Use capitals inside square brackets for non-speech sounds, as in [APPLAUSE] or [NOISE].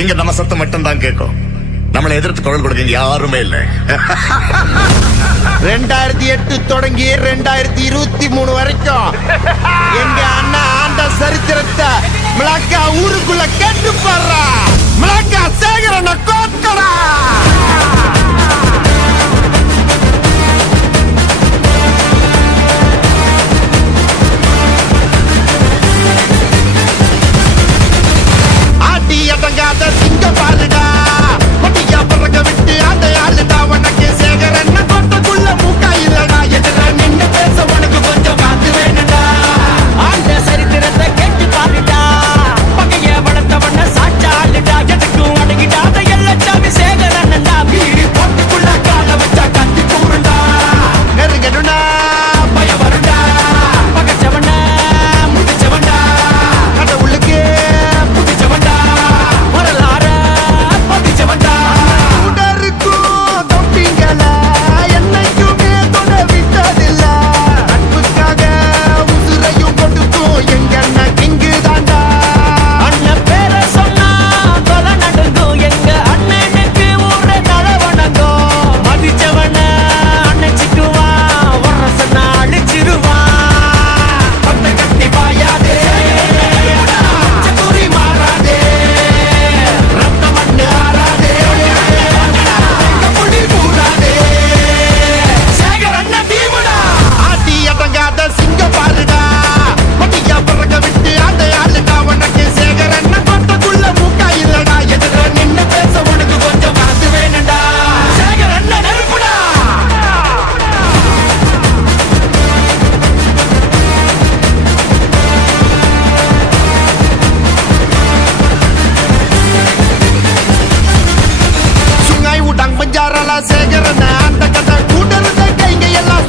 இங்க நம்ம சத்தம் மட்டும் தான் கேட்கும். நம்மளை எதிர்த்து குரல் கொடுக்க யாருமே இல்லை. [LAUGHS] ரெண்டாயிரத்தி எட்டு தொடங்கி ரெண்டாயிரத்தி இருபத்தி மூணு வரைக்கும் எங்க அண்ணா ஆண்ட சரித்திரத்தை மிளக்கா ஊருக்குள்ள கேட்டு பாடுறா. மிளக்கா ராஜசேகரன் அந்த கதை கூட்டருந்த கைங்க எல்லாம்